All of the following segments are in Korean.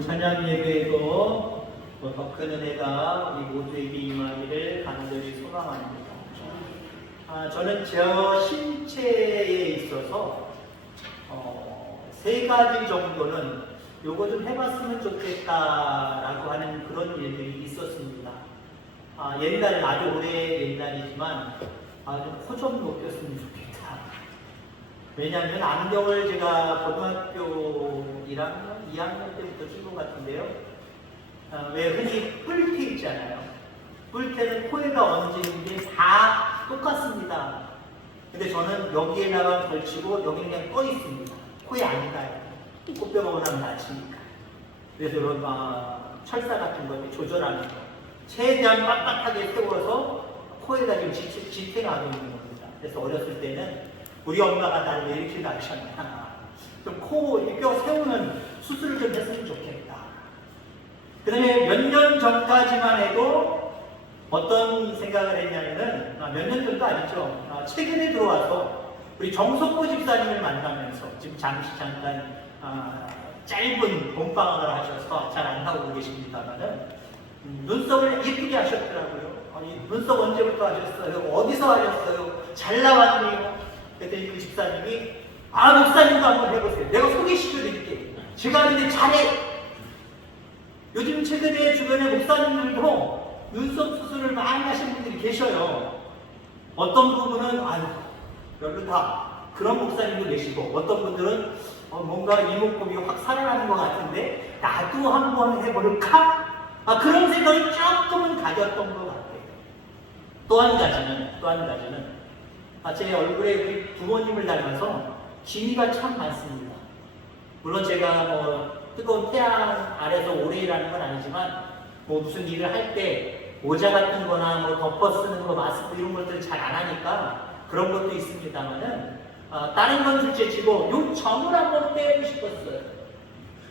오늘 찬양 예배에도 더 큰 은혜가 우리 모두에게 임하기를 간절히 소망합니다. 저는 저 신체에 있어서 세 가지 정도는 요거 좀 해봤으면 좋겠다라고 하는 그런 일들이 있었습니다. 옛날 아주 오래 옛날이지만 좀 코 좀 높였으면 좋겠다. 왜냐하면 안경을 제가 고등학교 1학년, 2학년 때부터 쓴 것 같은데요. 왜 흔히 뿔테 있잖아요. 뿔테는 코에다 얹는 게 다 똑같습니다. 근데 저는 여기에다가 걸치고 여기는 그냥 떠 있습니다. 코에 안 가요. 코뼈가 오면 다치니까. 그래서 이런 철사 같은 거 조절하는 거. 최대한 빳빳하게 세워서 코에다 지금 지탱하고 있는 겁니다. 그래서 어렸을 때는 우리 엄마가 나를 왜 이렇게 낳으셨나. 좀 코, 뼈 세우는 수술을 좀 했으면 좋겠다. 그 다음에 몇 년 전까지만 해도 어떤 생각을 했냐면은, 몇 년 전도 아니죠. 최근에 들어와서 우리 정석호 집사님을 만나면서 지금 잠깐 짧은 봄방학을 하셔서 잘 안 나오고 계십니다만은 눈썹을 예쁘게 하셨더라고요. 눈썹 언제부터 하셨어요? 어디서 하셨어요? 잘 나왔네요. 그랬더니 그 집사님이 목사님도 한번 해보세요. 내가 소개시켜드릴게요. 제가 하는데 잘해. 요즘 최근에 주변에 목사님들도 눈썹 수술을 많이 하신 분들이 계셔요. 어떤 부분은 별로다. 그런 목사님도 계시고 어떤 분들은 뭔가 이목구비 확 살아나는 것 같은데 나도 한번 해볼까? 그런 생각이 조금은 가졌던 것 같아요. 또 한 가지는 제 얼굴에 우리 부모님을 닮아서 기미가 참 많습니다. 물론 제가 뜨거운 태양 아래서 오래 일하는 건 아니지만 무슨 일을 할 때 모자 같은 거나 덮어 쓰는 거, 마스크 이런 것들 잘 안 하니까 그런 것도 있습니다만은 다른 건 둘째치고 요 점을 한번 떼고 싶었어요.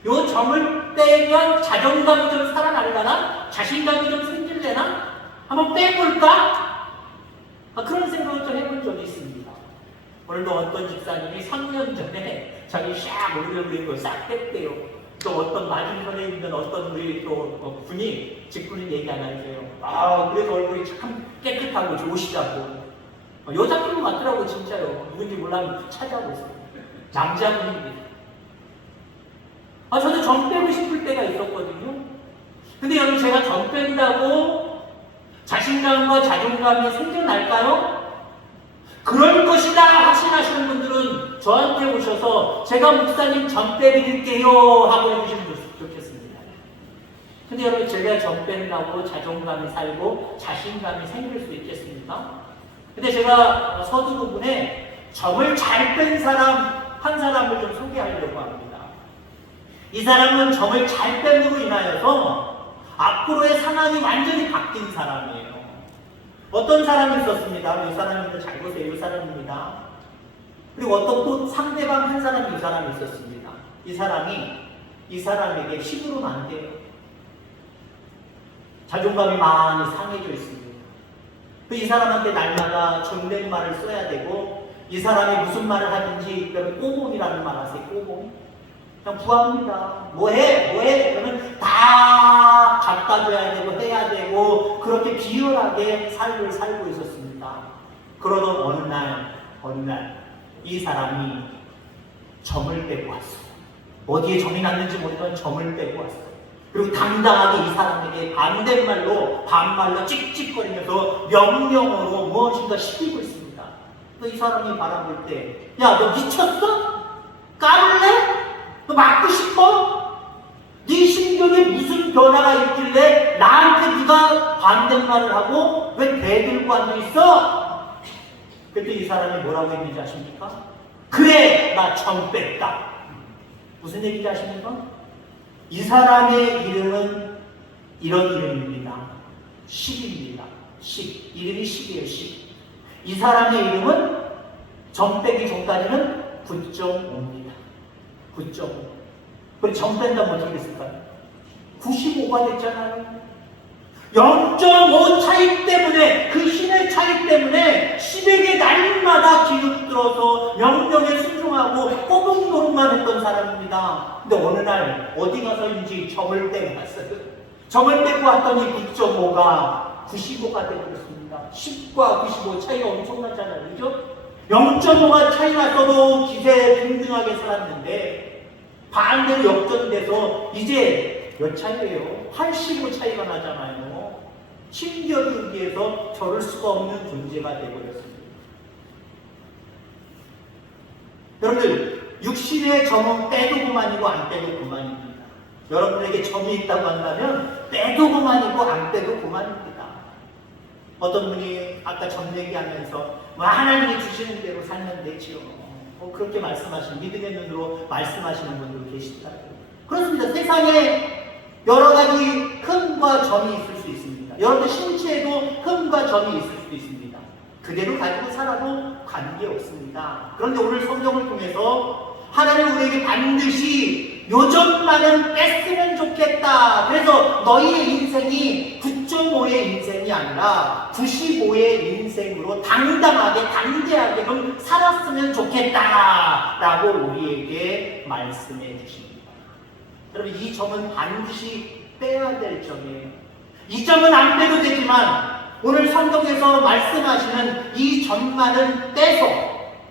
요 점을 떼면 자존감이 좀 살아날려나? 자신감이 좀 생길려나? 한번 빼볼까? 그런 생각을 좀 해본 적이 있습니다. 오늘도 어떤 집사님이 3년 전에 자기 샥 얼굴에 그린 걸 싹 뺐대요. 또 어떤 맞은편에 있는 어떤 우리 또 분이 직분을 얘기 안 하세요. 그래서 얼굴이 참 깨끗하고 좋으시다고. 여자분 같더라고 진짜요. 누군지 몰라면 찾아보고 있어요. 남자분입니다. 저도 점 빼고 싶을 때가 있었거든요. 근데 여러분 제가 점 뺀다고 자신감과 자존감이 생겨날까요? 그럴 것이다 확신하시는 분들은 저한테 오셔서 제가 목사님 점 빼드릴게요 하고 해주시면 좋겠습니다. 근데 여러분 제가 점 뺀다고 자존감이 살고 자신감이 생길 수 있겠습니까? 근데 제가 서두 부분에 점을 잘 뺀 사람 한 사람을 좀 소개하려고 합니다. 이 사람은 점을 잘 뺀으로 인하여서 앞으로의 상황이 완전히 바뀐 사람이에요. 어떤 사람이 있었습니다. 이 사람입니다. 잘 보세요. 이 사람입니다. 그리고 어떤 또 상대방 한 사람이 이 사람이 있었습니다. 이 사람이 이 사람에게 힘으로 만돼요. 자존감이 많이 상해져 있습니다. 이 사람한테 날마다 존댓말을 써야 되고 이 사람이 무슨 말을 하든지 꼬봉이라는 말 아세요? 꼬봉? 그냥 구합니다. 뭐해? 그러면 다 갖다 줘야 되고 해야 되고 그렇게 비열하게 삶을 살고 있었습니다. 그러던 어느 날 이 사람이 점을 빼고 왔어요. 어디에 점이 났는지 모르지만 점을 빼고 왔어요. 그리고 당당하게 이 사람에게 반말로 찍찍거리면서 명령어로 무엇인가 시키고 있습니다. 이 사람이 바라볼 때 야, 너 미쳤어? 까불래? 너 맞고 싶어? 네 심경에 무슨 변화가 있길래 나한테 네가 반대말을 하고 왜 대들고 앉아있어? 그때 이 사람이 뭐라고 했는지 아십니까? 그래, 나 점 뺐다. 무슨 얘기인지 아십니까? 이 사람의 이름은 이런 이름입니다. 식입니다. 식. 이름이 식이에요. 식. 이 사람의 이름은 점 빼기 전까지는 9.5입니다. 9.5. 그리고 점 뺀다면 어떻게 됐을까요? 95가 됐잖아요. 0.5 차이 때문에, 그 힘의 차이 때문에 시댁에 날마다 기웃들어서 명령에 순종하고 꼬북 노릇만 했던 사람입니다. 근데 어느 날 어디 가서인지 점을 떼고 왔어요. 점을 떼고 왔더니 9.5가 95가 되어버렸습니다. 10과 95 차이가 엄청나잖아요. 그죠? 0.5가 차이 났어도 기세 등등하게 살았는데 반대로 역전돼서 이제 몇 차이예요? 85 차이가 나잖아요. 힘겨이 의해서 저를 수가 없는 존재가 되어버렸습니다. 여러분들, 육신의 점은 빼도 그만이고 안 빼도 그만입니다. 여러분에게 점이 있다고 한다면 빼도 그만이고 안 빼도 그만입니다. 어떤 분이 아까 점 얘기하면서 하나님이 주시는 대로 살면 되지요. 그렇게 말씀하시는, 믿음의 눈으로 말씀하시는 분들 계시더라고요. 그렇습니다. 세상에 여러 가지 흠과 점이 있을 수 있습니다. 여러분들 신체에도 흠과 점이 있을 수도 있습니다. 그대로 가지고 살아도 관계없습니다. 그런데 오늘 성경을 통해서 하나님 우리에게 반드시 요점만은 뺐으면 좋겠다. 그래서 너희의 인생이 9.5의 인생이 아니라 95의 인생으로 당당하게 담대하게 좀 살았으면 좋겠다 라고 우리에게 말씀해 주십니다. 여러분, 이 점은 반드시 빼야 될 점이에요. 이 점은 안 빼도 되지만 오늘 성경에서 말씀하시는 이 점만은 빼서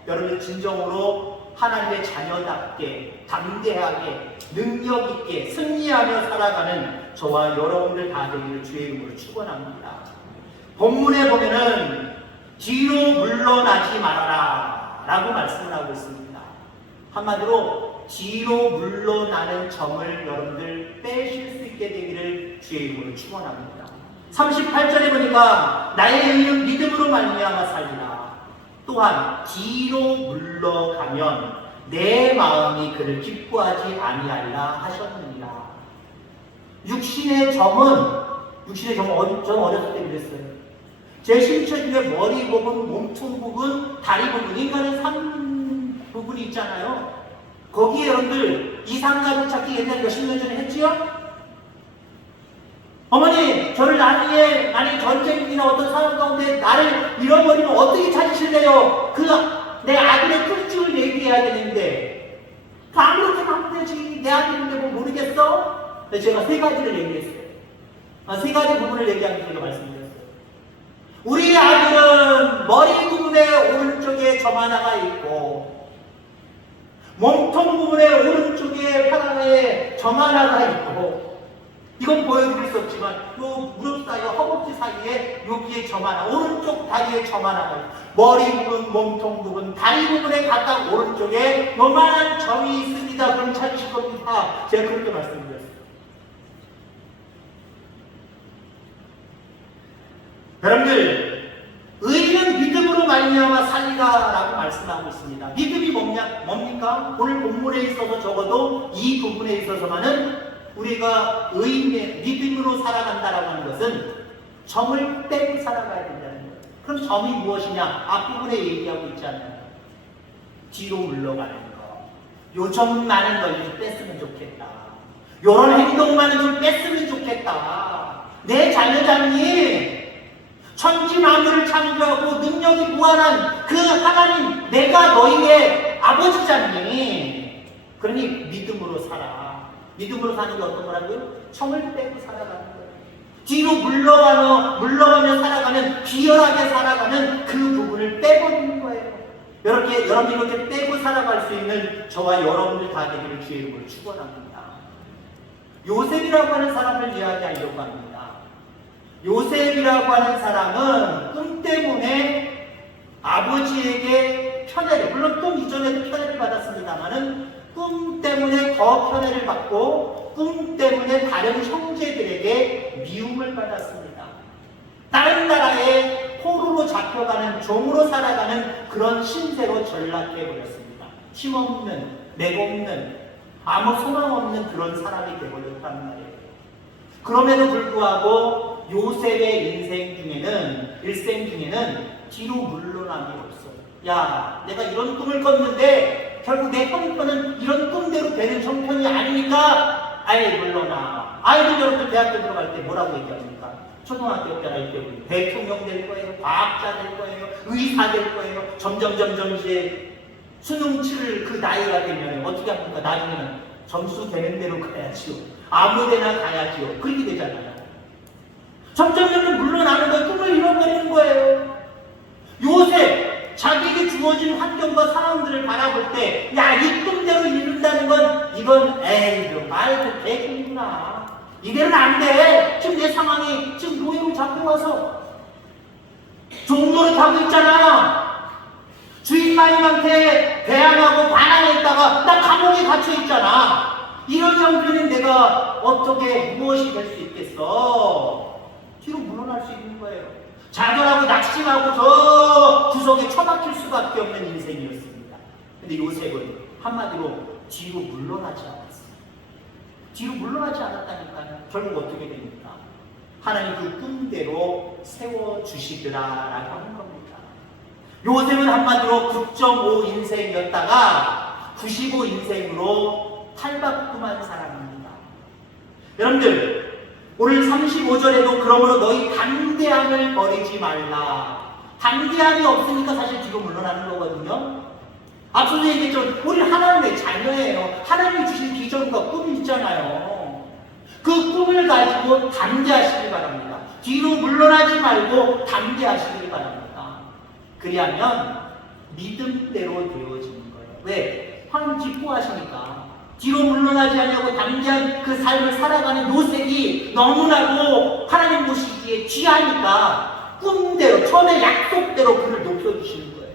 여러분 진정으로 하나님의 자녀답게 담대하게 능력있게 승리하며 살아가는 저와 여러분들 다 되기를 주의 이름으로 축원합니다. 본문에 보면은 뒤로 물러나지 말아라 라고 말씀을 하고 있습니다. 한마디로 뒤로 물러나는 점을 여러분들 빼실 수 있게 되기를 주의 이름으로 축원합니다. 38절에 보니까 나의 의는 믿음으로 말미암아 살리라. 또한 뒤로 물러가면 내 마음이 그를 기뻐하지 아니하리라 하셨느니라. 육신의 점은 저는 어렸을 때 그랬어요. 제 신체 중에 머리 부분, 몸통 부분, 다리 부분, 인간은 3부분이 있잖아요. 거기에 여러분들 이상가족 찾기 옛날에 몇십 년 전에 했지요? 어머니, 저를 나중에 만약에 전쟁이나 어떤 상황 가운데 나를 잃어버리면 어떻게 찾으실래요? 내 아들의 꿀집을 얘기해야 되는데 아무렇게 하면 되지. 내 아들인데 뭐 모르겠어? 제가 세 가지를 얘기했어요. 세 가지 부분을 얘기하면서 제가 말씀드렸어요. 우리 아들은 머리 부분에 오른쪽에 점 하나가 있고 몸통 부분에 오른쪽에 팔 하나에 점 하나가 있고, 이건 보여드릴 수 없지만 요 무릎 사이, 허벅지 사이에 여기에 점 하나, 오른쪽 다리에 점 하나가 있고, 머리 부분, 몸통 부분, 다리 부분에 각각 오른쪽에 요만한 점이 있습니다. 그럼 찾으실 겁니다. 제가 그렇게 말씀드렸어요. 여러분들, 의인은 믿음으로 말미암아 살리라라고 말씀하고 있습니다. 믿음이 뭡니까? 오늘 본문에 있어서 적어도 이 부분에 있어서만은 우리가 의인의 믿음으로 살아간다라고 하는 것은 점을 빼고 살아가야 된다는 거예요. 그럼 점이 무엇이냐? 앞부분에 얘기하고 있잖아요. 뒤로 물러가는 거. 요 점 많은 걸 좀 뺐으면 좋겠다. 요런 행동만은 좀 뺐으면 좋겠다. 내 자녀자님, 천지만물을 창조하고 능력이 무한한 그 하나님, 내가 너희의 아버지잖니. 그러니 믿음으로 살아. 믿음으로 사는 게 어떤 거라고요? 점을 빼고 살아가는 거예요. 뒤로 물러가며 살아가는, 비열하게 살아가는 그 부분을 빼버리는 거예요. 여러분이 이렇게 빼고 살아갈 수 있는 저와 여러분들 다 되기를 주의 이름으로 축원합니다. 요셉이라고 하는 사람을 이야기하려고 합니다. 요셉이라고 하는 사람은 꿈 때문에 아버지에게 편애를, 물론 꿈 이전에도 편애를 받았습니다만은 꿈 때문에 더 편애를 받고 꿈 때문에 다른 형제들에게 미움을 받았습니다. 다른 나라에 포로로 잡혀가는, 종으로 살아가는 그런 신세로 전락해버렸습니다. 힘없는, 맥없는, 아무 소망 없는 그런 사람이 되어버렸단 말이에요. 그럼에도 불구하고 요셉의 일생 중에는 뒤로 물러남이 없어요. 야, 내가 이런 꿈을 꿨는데 결국 내 형편은 이런 꿈대로 되는 형편이 아니니까 아예 물러나. 아이들 여러분들 대학교 들어갈 때 뭐라고 얘기합니까? 초등학교 때나 이때 대통령 될 거예요, 과학자 될 거예요, 의사 될 거예요. 점점 이제 수능 치를 그 나이가 되면 어떻게 합니까? 나중에는 점수 되는 대로 가야지요. 아무데나 가야지요. 그렇게 되잖아요. 점점 물러나는 거예요. 꿈을 잃어버리는 거예요. 요새 자기에게 주어진 환경과 상황들을 바라볼 때, 야, 이 꿈대로 이룬다는 건 이건 에이, 말도 개꿈이구나. 이대로는 안 돼. 지금 내 상황이 지금 노예로 잡혀와서 종로를 타고 있잖아. 주인마님한테 배안하고 반항에 있다가 나 감옥에 갇혀 있잖아. 이런 형편은 내가 어떻게 무엇이 될 수 있겠어? 뒤로 물러날 수 있는 거예요. 좌절하고 낙심하고 저 구석에 처박힐 수밖에 없는 인생이었습니다. 근데 요셉은 한마디로 뒤로 물러나지 않았어요. 뒤로 물러나지 않았다니까요. 결국 어떻게 됩니까? 하나님 그 꿈대로 세워주시더라라고 하는 겁니다. 요셉은 한마디로 9.5 인생이었다가 95 인생으로 탈바꿈한 사람입니다. 여러분들, 오늘 35절에도 그러므로 너희 담대함을 버리지 말라. 담대함이 없으니까 사실 뒤로 물러나는 거거든요. 앞서도 얘기했죠. 우리 하나님의 자녀예요. 하나님이 주신 비전과 꿈이 있잖아요. 그 꿈을 가지고 담대하시길 바랍니다. 뒤로 물러나지 말고 담대하시길 바랍니다. 그리하면 믿음대로 되어지는 거예요. 왜? 하나님 기뻐하시니까. 뒤로 물러나지 않냐고 담대한 그 삶을 살아가는 요셉이 너무나도 하나님 보시기에 귀하니까 꿈대로, 처음에 약속대로 그를 높여주시는 거예요.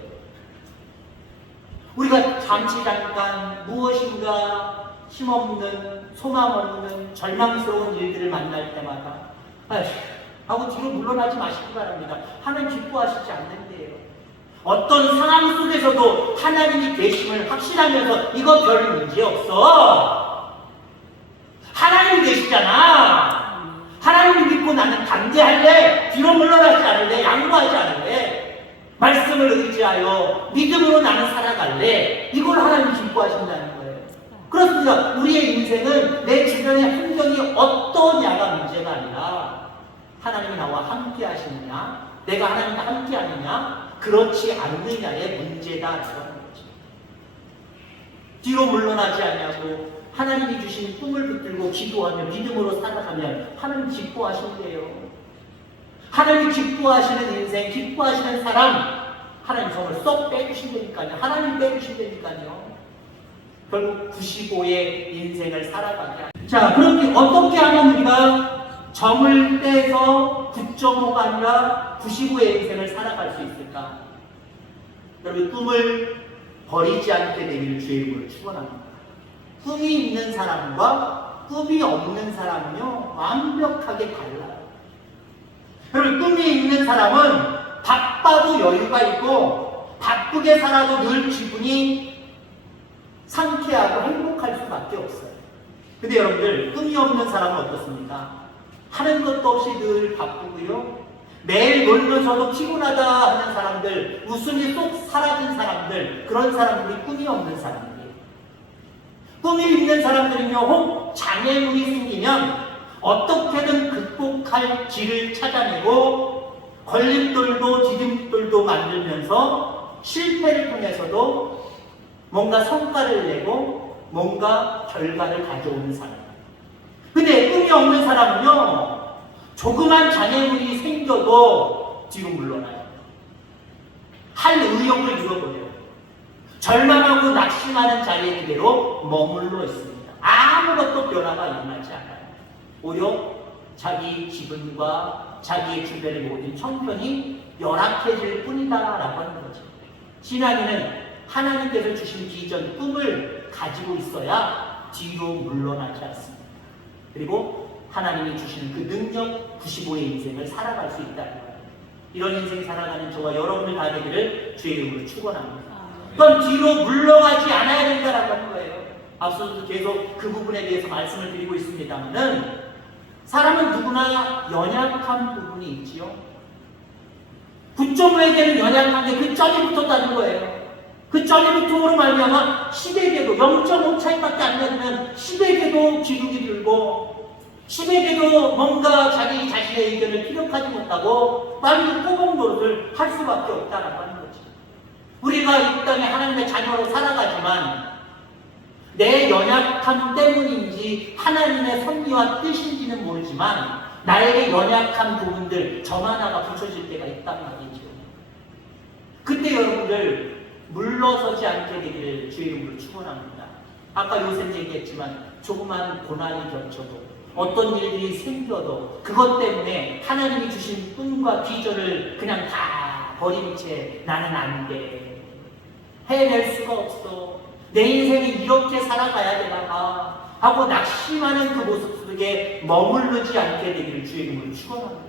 우리가 잠시 잠깐 무엇인가 힘없는, 소망 없는, 절망스러운 일들을 만날 때마다 하고 뒤로 물러나지 마시기 바랍니다. 하나님 기뻐하시지 않는데요. 어떤 상황 속에서도 하나님이 계심을 확신하면서 이거 별 문제 없어. 하나님이 계시잖아. 하나님을 믿고 나는 담대할래. 뒤로 물러나지 않을래. 양보하지 않을래. 말씀을 의지하여 믿음으로 나는 살아갈래. 이걸 하나님이 기뻐하신다는 거예요. 그렇습니다. 우리의 인생은 내 주변의 환경이 어떠냐가 문제가 아니라 하나님이 나와 함께 하시느냐, 내가 하나님과 함께 하느냐, 그렇지 않느냐의 문제다라는 거죠. 뒤로 물러나지 않냐고 하나님이 주신 꿈을 붙들고 기도하며 믿음으로 살아가면 하나님 기뻐하신대요. 하나님 기뻐하시는 인생, 기뻐하시는 사람, 하나님 정말 쏙 빼주신다니까요. 하나님 빼주신다니까요. 결국 95의 인생을 살아가게. 자, 그렇게 어떻게 하면 우리가 점을 떼서 9.5가 아니라 95의 인생을 살아갈 수 있을까? 여러분, 꿈을 버리지 않게 되기를 주의 이름으로 축원합니다. 꿈이 있는 사람과 꿈이 없는 사람은요, 완벽하게 달라요. 여러분, 꿈이 있는 사람은 바빠도 여유가 있고 바쁘게 살아도 늘 기분이 상쾌하고 행복할 수밖에 없어요. 근데 여러분들, 꿈이 없는 사람은 어떻습니까? 하는 것도 없이 늘 바쁘고요. 매일 놀면서도 피곤하다 하는 사람들, 웃음이 쏙 사라진 사람들, 그런 사람들이 꿈이 없는 사람들이에요. 꿈이 있는 사람들은요, 혹 장애물이 생기면 어떻게든 극복할 길을 찾아내고 걸림돌도 디딤돌도 만들면서 실패를 통해서도 뭔가 성과를 내고 뭔가 결과를 가져오는 사람. 근데 꿈이 없는 사람은요, 조그만 장애물이 생겨도 뒤로 물러나요. 할 의욕을 잃어버려요. 절망하고 낙심하는 자리에 그대로 머물러 있습니다. 아무것도 변화가 일어나지 않아요. 오히려 자기 기분과 자기의 주변의 모든 형편이 열악해질 뿐이다라고 하는 거죠. 신앙인은 하나님께서 주신 비전, 꿈을 가지고 있어야 뒤로 물러나지 않습니다. 그리고 하나님이 주시는 그 능력 95의 인생을 살아갈 수 있다는 거예요. 이런 인생 살아가는 저와 여러분을 다 되기를 주의 이름으로 축원합니다. 그건 뒤로 물러가지 않아야 된다라고 하는 거예요. 앞서도 계속 그 부분에 대해서 말씀을 드리고 있습니다만은 사람은 누구나 연약한 부분이 있지요. 9.5에게는 연약한 게 그 점이 붙었다는 거예요. 그 점이부터로 말미암아 시댁에도 0.5 차이밖에 안 나면 시댁에도 기죽이 들고 시댁에도 뭔가 자기 자신의 의견을 피력하지 못하고 말로 꼬박 노릇을 할 수밖에 없다라고 하는 거지. 우리가 이 땅에 하나님의 자녀로 살아가지만 내 연약함 때문인지 하나님의 섭리와 뜻인지는 모르지만 나에게 연약한 부분들 점 하나가 붙여질 때가 있단 말이죠. 그때 여러분들 물러서지 않게 되기를 주의 이름으로 축원합니다. 아까 요새 얘기했지만 조그만 고난이 겹쳐도 어떤 일들이 생겨도 그것 때문에 하나님이 주신 꿈과 비전을 그냥 다 버린 채 나는 안 돼. 해낼 수가 없어. 내 인생이 이렇게 살아가야 되나 하고 낙심하는 그 모습 속에 머무르지 않게 되기를 주의 이름으로 축원합니다.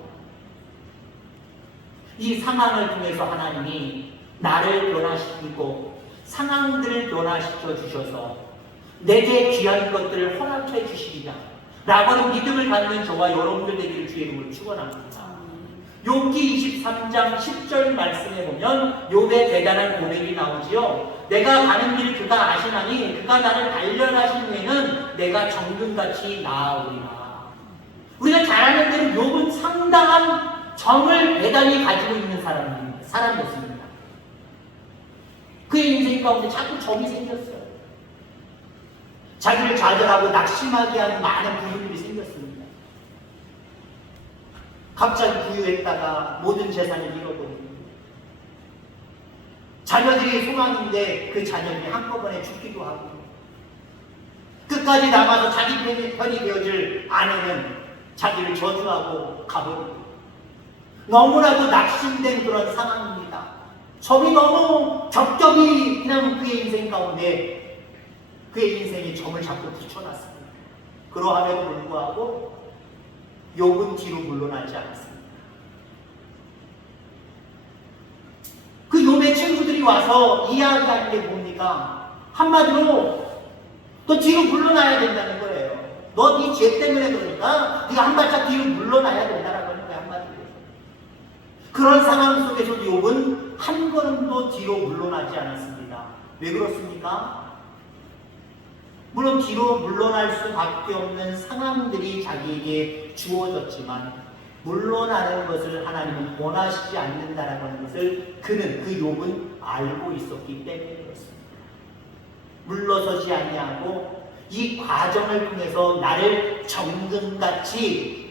이 상황을 통해서 하나님이 나를 변화시키고 상황들을 변화시켜 주셔서 내게 귀한 것들을 허락해 주시리라 라고 하는 믿음을 갖는 저와 여러분들 되기를 주의 이름으로 축원합니다. 욥기 23장 10절 말씀에 보면 욥의 대단한 고백이 나오지요. 내가 가는 길 그가 아시나니 그가 나를 단련하신 후에는 내가 정금같이 나아오리라. 우리가 잘 아는 대로 욥은 상당한 정을 대단히 가지고 있는 사람이었습니다. 그의 인생 가운데 자꾸 정이 생겼어요. 자기를 좌절하고 낙심하게 하는 많은 부분들이 생겼습니다. 갑자기 부유했다가 모든 재산을 잃어버리고 자녀들이 소망인데 그 자녀들이 한꺼번에 죽기도 하고 끝까지 남아서 자기 편이 되어줄 아내는 자기를 저주하고 가버리고 너무나도 낙심된 그런 상황입니다. 점이 너무 겹겹이 그냥 그의 인생 가운데 그의 인생에 점을 자꾸 붙여놨습니다. 그러함에도 불구하고 욥은 뒤로 물러나지 않았습니다. 그 욥의 친구들이 와서 이야기하는 게 뭡니까? 한마디로 너 뒤로 물러나야 된다는 거예요. 너 네 죄 때문에 그러니까 네가 한 발짝 뒤로 물러나야 된다라고 하는 거예요. 한마디로. 그런 상황 속에서도 욥은 한 걸음도 뒤로 물러나지 않았습니다. 왜 그렇습니까? 물론 뒤로 물러날 수밖에 없는 상황들이 자기에게 주어졌지만 물러나는 것을 하나님은 원하시지 않는다라고 하는 것을 그 욥은 알고 있었기 때문에 그렇습니다. 물러서지 아니하고 이 과정을 통해서 나를 정금같이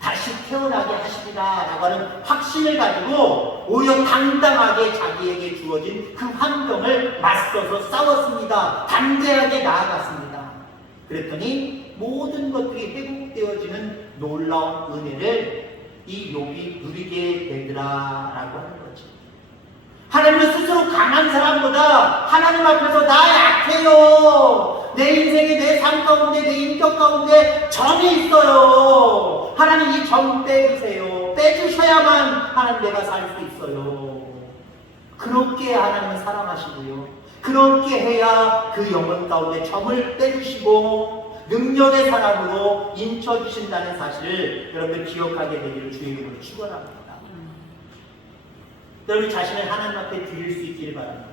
다시 태어나게 하시리라라고 하는 확신을 가지고 오히려 당당하게 자기에게 주어진 그 환경을 맞서서 싸웠습니다. 담대하게 나아갔습니다. 그랬더니 모든 것들이 회복되어지는 놀라운 은혜를 이 욥이 누리게 되더라라고 하는 거죠. 하나님은 스스로 강한 사람보다 하나님 앞에서 나 약해요. 내 인생에 내 삶 가운데 내 인격 가운데 점이 있어요. 하나님 이 점 빼주세요. 빼주셔야만 하나님 내가 살 수 있어요. 그렇게 하나님은 사랑하시고요. 그렇게 해야 그 영혼 가운데 점을 빼주시고 능력의 사람으로 인쳐주신다는 사실을 여러분들 기억하게 되기를 주의 이름으로 축원합니다. 여러분 자신을 하나님 앞에 드릴 수 있기를 바랍니다.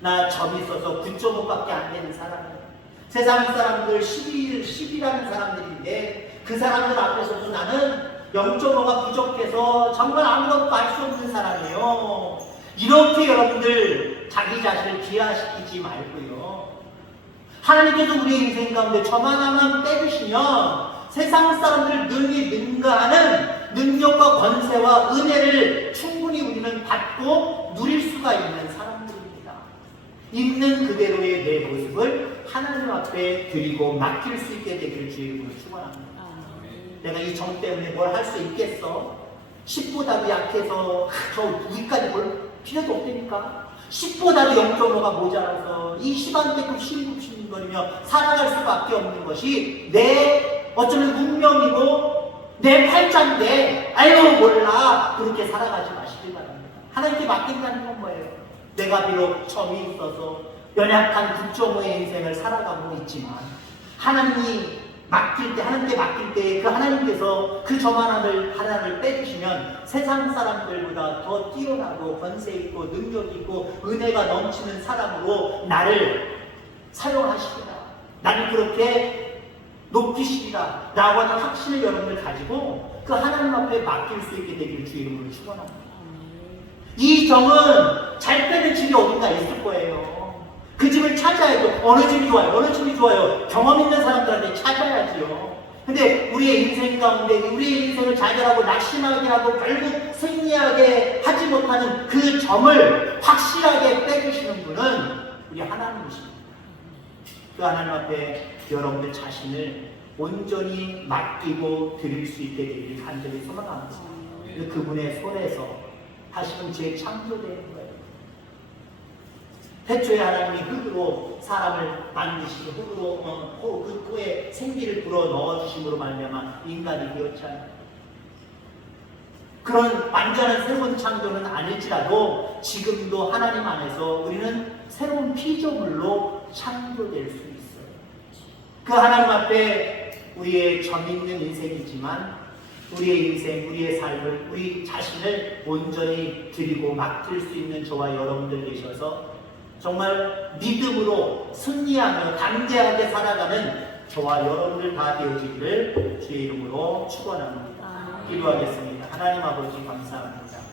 나 점이 있어서 9.5밖에 안 되는 사람이에요. 세상 사람들 10이라는 사람들인데 그 사람들 앞에서도 나는 0.5가 부족해서 정말 아무것도 알 수 없는 사람이에요. 이렇게 여러분들 자기 자신을 비하시키지 말고요. 하나님께서 우리 인생 가운데 점 하나만 빼주시면 세상 사람들을 능히 능가하는 능력과 권세와 은혜를 충분히 우리는 받고 누릴 수가 있는 사람들입니다. 있는 그대로의 내 모습을 하나님 앞에 드리고 맡길 수 있게 되기를 주의 이름으로 축원합니다. 내가 이 점 때문에 뭘 할 수 있겠어? 10보다도 약해서 저 위까지 볼 필요도 없다니까. 10보다도 0.5가 모자라서 이 10한테 굽신굽신거리며 살아갈 수밖에 없는 것이 내 어쩌면 운명이고 내 팔자인데 아유 몰라 그렇게 살아가지 마시길 바랍니다. 하나님께 맡긴다는 건 뭐예요? 내가 비록 점이 있어서 연약한 9.5의 인생을 살아가고 있지만 하나님이 맡길 때, 하나님께 맡길 때 그 하나님께서 그 점 하나를 빼주시면 세상 사람들보다 더 뛰어나고 권세 있고 능력 있고 은혜가 넘치는 사람으로 나를 사용하시리라. 나를 그렇게 높이시리라. 라고 하는 확신을 여러분들 가지고 그 하나님 앞에 맡길 수 있게 되기를 주의 이름으로 축원합니다. 이 점은 잘 빼는 집이 어딘가 있을 거예요. 그 집을 찾아야죠. 어느 집이 좋아요? 어느 집이 좋아요? 경험 있는 사람들한테 찾아야지요. 근데 우리의 인생 가운데 우리의 인생을 좌절하고 낙심하게 하고 결국 승리하게 하지 못하는 그 점을 확실하게 빼주시는 분은 우리 하나님이십니다. 그 하나님 앞에 여러분들 자신을 온전히 맡기고 드릴 수 있게 되기를 간절히 소망합니다. 그분의 손에서 다시금 재창조되는 거예요. 태초에 하나님이 흙으로 사람을 만드시고 흙으로 그 코에 생기를 불어 넣어주심으로 말미암아 인간이 되었잖아요. 그런 완전한 새로운 창조는 아닐지라도 지금도 하나님 안에서 우리는 새로운 피조물로 창조될 수 있어요. 그 하나님 앞에 우리의 점 있는 인생이지만 우리의 인생, 우리의 삶을, 우리 자신을 온전히 드리고 맡길 수 있는 저와 여러분들 계셔서 정말 믿음으로 승리하며 담대하게 살아가는 저와 여러분들 다 되어지기를 주의 이름으로 축원합니다. 기도하겠습니다. 하나님 아버지 감사합니다.